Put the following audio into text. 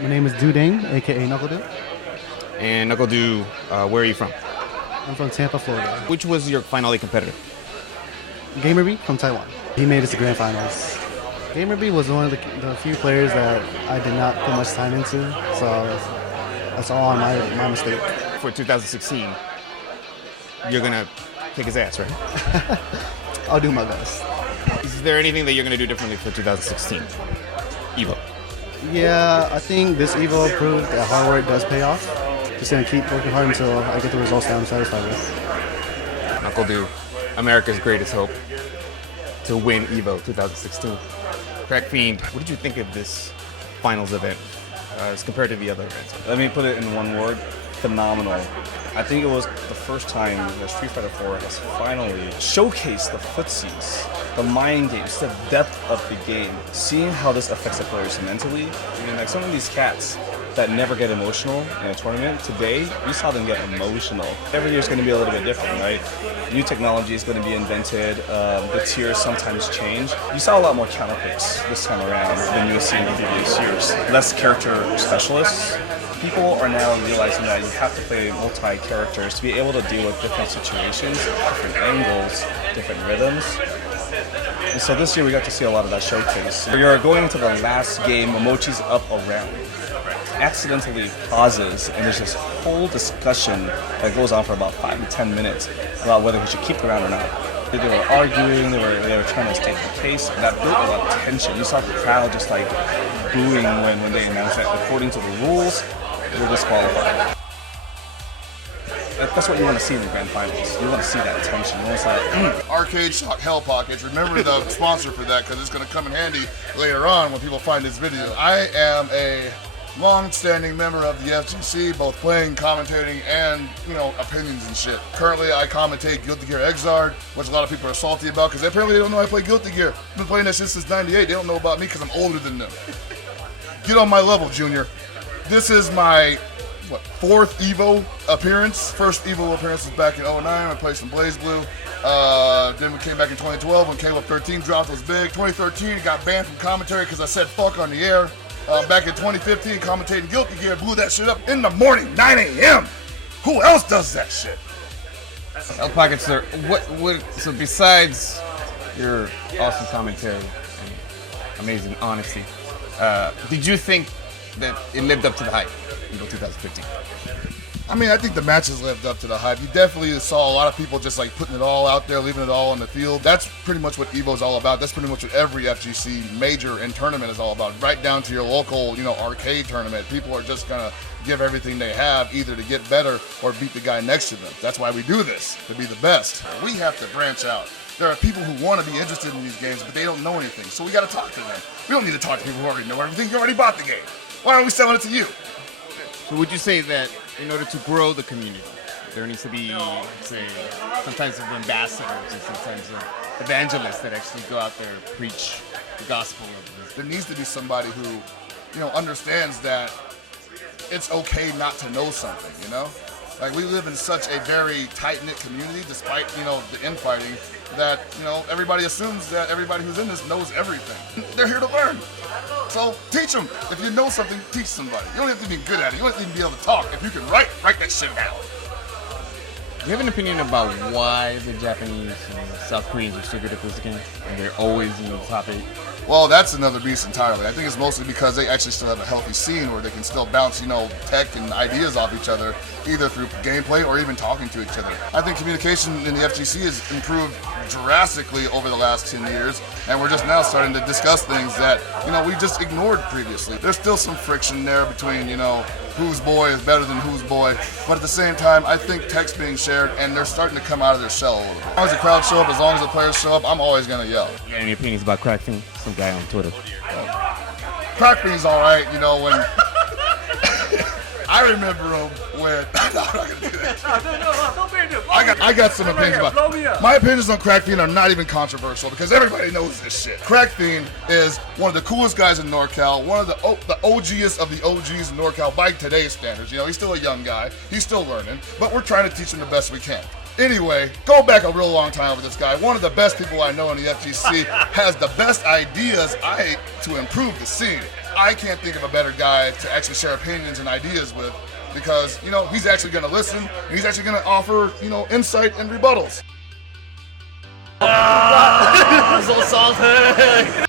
My name is Duding, aka Knuckledew. And Knuckledew, where are you from? I'm from Tampa, Florida. Which was your Final 8 competitor? Gamerby from Taiwan. He made us to grand finals. Gamerby was one of the few players that I did not put much time into, so that's all on my mistake. For 2016, you're going to kick his ass, right? I'll do my best. Is there anything that you're going to do differently for 2016? EVO. Yeah, I think this EVO proved that hard work does pay off. Just gonna keep working hard until I get the results that I'm satisfied with. Knuckledew, America's greatest hope to win EVO 2016. Crack Fiend, what did you think of this finals event as compared to the other events? Let me put it in one word: phenomenal. I think it was the first time that Street Fighter 4 has finally showcased the footsies, the mind games, the depth of the game. Seeing how this affects the players mentally. I mean, like some of these cats that never get emotional in a tournament, today we saw them get emotional. Every year is going to be a little bit different, right? New technology is going to be invented. The tiers sometimes change. You saw a lot more counter picks this time around than you have seen in previous years. Less character specialists. People are now realizing that you have to play multi-characters to be able to deal with different situations, different angles, different rhythms. And so this year we got to see a lot of that showcase. We are going into the last game, Momochi's up around. Accidentally pauses, and there's this whole discussion that goes on for about 5 to 10 minutes about whether he should keep the round or not. They were arguing, they were trying to state the case, and that built a lot of tension. You saw the crowd just like booing when they announced that according to the rules, they were disqualified. That's what you want to see in the grand finals. You want to see that tension. You want to see that. Arcade Shock Hell Pockets. Remember the sponsor for that, because it's going to come in handy later on when people find this video. I am a long-standing member of the FGC, both playing, commentating, and, opinions and shit. Currently, I commentate Guilty Gear Exard, which a lot of people are salty about, because apparently they don't know I play Guilty Gear. I've been playing that shit since '98. They don't know about me because I'm older than them. Get on my level, Junior. This is my, fourth EVO appearance. First EVO appearance was back in '09. I played some Blaze Blue. Then we came back in 2012 when Caleb 13 dropped was big. 2013, got banned from commentary because I said fuck on the air. Back in 2015, commentating Guilty Gear, blew that shit up in the morning, 9 a.m. Who else does that shit? Hell Pockets, sir. So besides your awesome commentary and amazing honesty, did you think that it lived up to the hype in 2015? I mean, I think the matches lived up to the hype. You definitely saw a lot of people just like putting it all out there, leaving it all on the field. That's pretty much what EVO's all about. That's pretty much what every FGC major and tournament is all about. Right down to your local, arcade tournament. People are just gonna give everything they have, either to get better or beat the guy next to them. That's why we do this, to be the best. We have to branch out. There are people who want to be interested in these games, but they don't know anything. So we got to talk to them. We don't need to talk to people who already know everything. You already bought the game. Why aren't we selling it to you? So would you say that in order to grow the community, there needs to be, say, sometimes of ambassadors and sometimes of evangelists that actually go out there and preach the gospel of this? There needs to be somebody who, understands that it's okay not to know something, Like, we live in such a very tight-knit community, despite, the infighting, that, everybody assumes that everybody who's in this knows everything. They're here to learn. So teach them. If you know something, teach somebody. You don't have to be good at it. You don't have to even be able to talk. If you can write that shit down. Do you have an opinion about why the Japanese and South Koreans are so good at this game? And they're always in the top 8? Well, that's another beast entirely. I think it's mostly because they actually still have a healthy scene where they can still bounce, tech and ideas off each other, either through gameplay or even talking to each other. I think communication in the FGC has improved drastically over the last 10 years, and we're just now starting to discuss things that, we just ignored previously. There's still some friction there between, whose boy is better than whose boy, but at the same time, I think tech's being shared, and they're starting to come out of their shell a little bit. As long as the crowd show up, as long as the players show up, I'm always going to yell. You got any opinions about Crack Fiend? Some guy on Twitter. Crack Fiend's all right, when... I remember him when... No, I'm not going to do that. I got some opinions about it. My opinions on Crack Fiend are not even controversial because everybody knows this shit. Crack Fiend is one of the coolest guys in NorCal, one of the OGest of the OGs in NorCal by today's standards. He's still a young guy. He's still learning, but we're trying to teach him the best we can. Anyway, go back a real long time with this guy. One of the best people I know in the FGC has the best ideas to improve the scene. I can't think of a better guy to actually share opinions and ideas with, because he's actually going to listen, and he's actually going to offer insight and rebuttals. So salty.